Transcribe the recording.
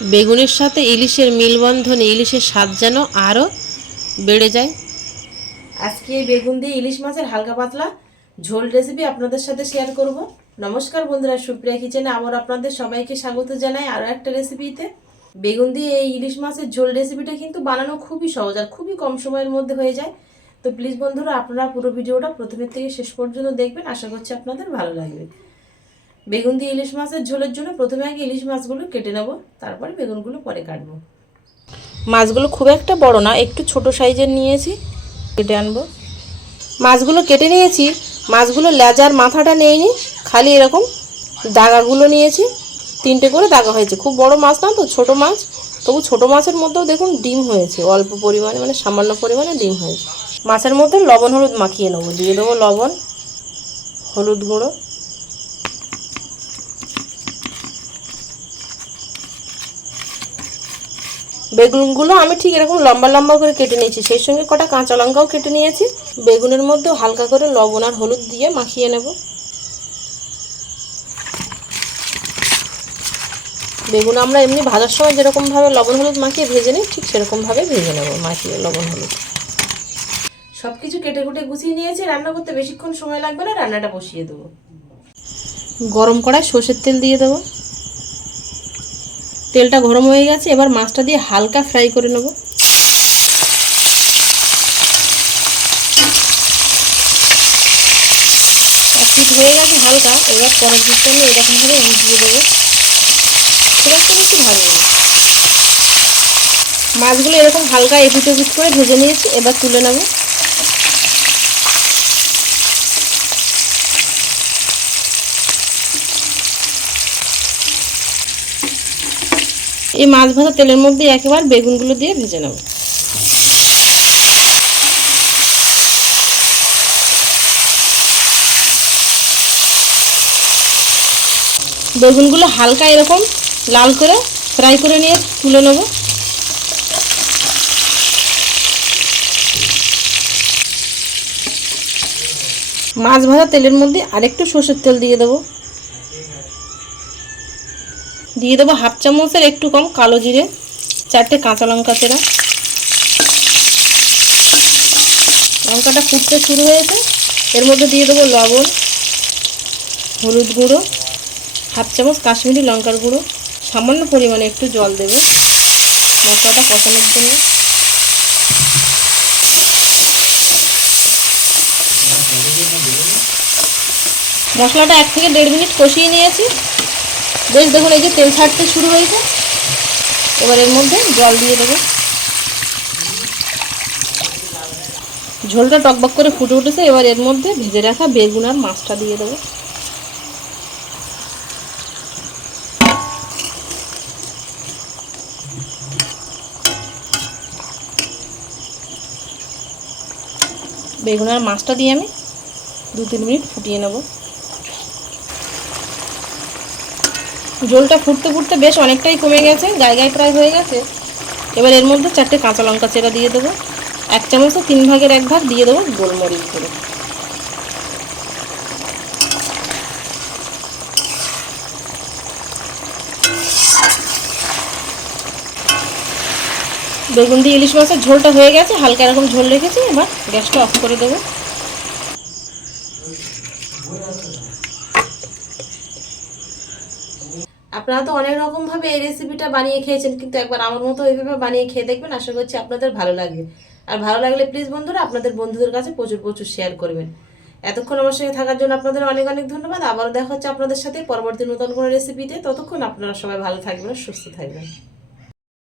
বেগুনের সাথে ইলিশের মিলবন্ধনে ইলিশের স্বাদ যেন আরও বেড়ে যায়। আজকে এই বেগুন দিয়ে ইলিশ মাছের হালকা পাতলা ঝোল রেসিপি আপনাদের সাথে শেয়ার করব। নমস্কার বন্ধুরা, সুপ্রিয়া কিচেনে আবার আপনাদের সবাইকে স্বাগত জানাই আরও একটা রেসিপিতে। বেগুন দিয়ে এই ইলিশ মাছের ঝোল রেসিপিটা কিন্তু বানানো খুবই সহজ আর খুবই কম সময়ের মধ্যে হয়ে যায়। তো প্লিজ বন্ধুরা, আপনারা পুরো ভিডিওটা প্রথমের থেকে শেষ পর্যন্ত দেখবেন, আশা করছি আপনাদের ভালো লাগবে। বেগুন দিয়ে ইলিশ মাছের ঝোলের জন্য প্রথমে আগে ইলিশ মাছগুলো কেটে নেব, তারপরে বেগুনগুলো পরে কাটবো। মাছগুলো খুব একটা বড় না, একটু ছোট সাইজের নিয়েছি, কেটে আনবো। মাছগুলো কেটে নিয়েছি, মাছগুলো লেজার মাথাটা নেইনি, খালি এরকম দাগাগুলো নিয়েছি। 3টে করে দাগা হয়েছে, খুব বড় মাছ না তো, ছোট মাছ। তবু ছোট মাছের মধ্যেও দেখুন ডিম হয়েছে, অল্প পরিমাণে, মানে সামান্য পরিমাণে ডিম হয়েছে। মাছের মধ্যে লবণ হলুদ মাখিয়ে নেবো। দিয়ে দেবো লবণ, হলুদ গুঁড়ো, বেগুনগুলো আমি ঠিক এরকম লম্বা লম্বা করে কেটে নিয়েছি, সেই সঙ্গে কটা কাঁচা লঙ্কাও কেটে নিয়েছি। বেগুনের মধ্যে হালকা করে লবণ আর হলুদ দিয়ে মাখিয়ে নেব। বেগুন আমরা এমনি ভাজার সময় যেরকমভাবে লবণ হলুদ মাখিয়ে ভেজে নিই, ঠিক সেরকমভাবে ভেজে নেব মাখিয়ে লবণ হলুদ। সব কিছু কেটে কুটে গুছিয়ে নিয়েছি, রান্না করতে বেশিক্ষণ সময় লাগবে না, রান্নাটা বসিয়ে দেবো। গরম কড়ায় সর্ষের তেল দিয়ে দেবো। তেলটা গরম হয়ে গেছে, এবার মাছটা দিয়ে হালকা ফ্রাই করে নেব। এক হয়ে গেছে হালকা, এবার পরের দিকটা আমি এরকমভাবে উঠিয়ে দেবো। খুব একটা বেশি ভালো না, মাছগুলো এরকম হালকা এপিট ওপিট করে ভেজে নিয়েছি, এবার তুলে নেব। এই মাছ ভাজা তেলের মধ্যে একেবারে বেগুনগুলো দিয়ে ভেজে নেব। বেগুনগুলো হালকা এরকম লাল করে ফ্রাই করে নিয়ে তুলে নেব। মাছ ভাজা তেলের মধ্যে আরেকটু সর্ষের তেল দিয়ে দেবো। দিয়ে দেবো হাফ চামচের একটু কম কালো জিরে, 4টে কাঁচা লঙ্কা চেরা। লঙ্কাটা ফুটতে শুরু হয়েছে, এর মধ্যে দিয়ে দেবো লবণ, হলুদ গুঁড়ো, হাফ চামচ কাশ্মীরি লঙ্কার গুঁড়ো, সামান্য পরিমাণে একটু জল দেবো মশলাটা কষানোর জন্য। মশলাটা 1 থেকে 1.5 মিনিট কষিয়ে নিয়েছি। বেশ দেখুন এই যে তেল ছাড়তে শুরু হয়েছে, এবার এর মধ্যে জল দিয়ে দেবো। ঝোলটা টকবক করে ফুটে উঠেছে, এবার এর মধ্যে ভেজে রাখা বেগুন আর মাছটা দিয়ে দেবো। বেগুন আর মাছটা দিয়ে আমি 2-3 মিনিট ফুটিয়ে নেব। ঝোলটা ফুটতে ফুটতে বেশ অনেকটাই কমে গেছে, গায়ে গায়ে প্রায় হয়ে গেছে। এবার এর মধ্যে 4টে কাঁচা লঙ্কা চেরা দিয়ে দেবো। 1 চামচে 3 ভাগের 1 ভাগ দিয়ে দেবো গোলমরিচ গুঁড়ো। বেগুন দিয়ে ইলিশ মাছের ঝোলটা হয়ে গেছে, হালকা এরকম ঝোল রেখেছি, এবার গ্যাসটা অফ করে দেবো। আপনারা তো অনেক রকমভাবে এই রেসিপিটা বানিয়ে খেয়েছেন, কিন্তু একবার আমার মতো এইভাবে বানিয়ে খেয়ে দেখবেন, আশা করছি আপনাদের ভালো লাগবে। আর ভালো লাগলে প্লিজ বন্ধুরা আপনাদের বন্ধুদের কাছে প্রচুর প্রচুর শেয়ার করবেন। এতক্ষণ আমার সঙ্গে থাকার জন্য আপনাদের অনেক অনেক ধন্যবাদ। আবারও দেখা হচ্ছে আপনাদের সাথে পরবর্তী নতুন কোনো রেসিপিতে। ততক্ষণ আপনারা সবাই ভালো থাকবেন, সুস্থ থাকবেন।